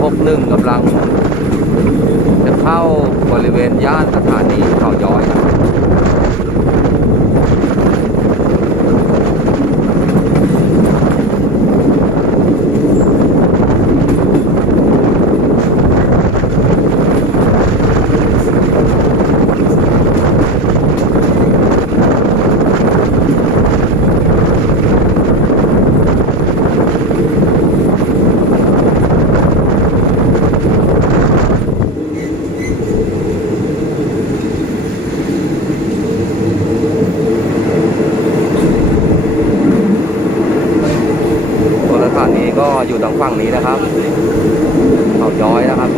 261กำลัง จะเข้าบริเวณย่านสถานี ตัวสถานีก็อยู่ทางฝั่งนี้นะครับเขาย้อยนะครับ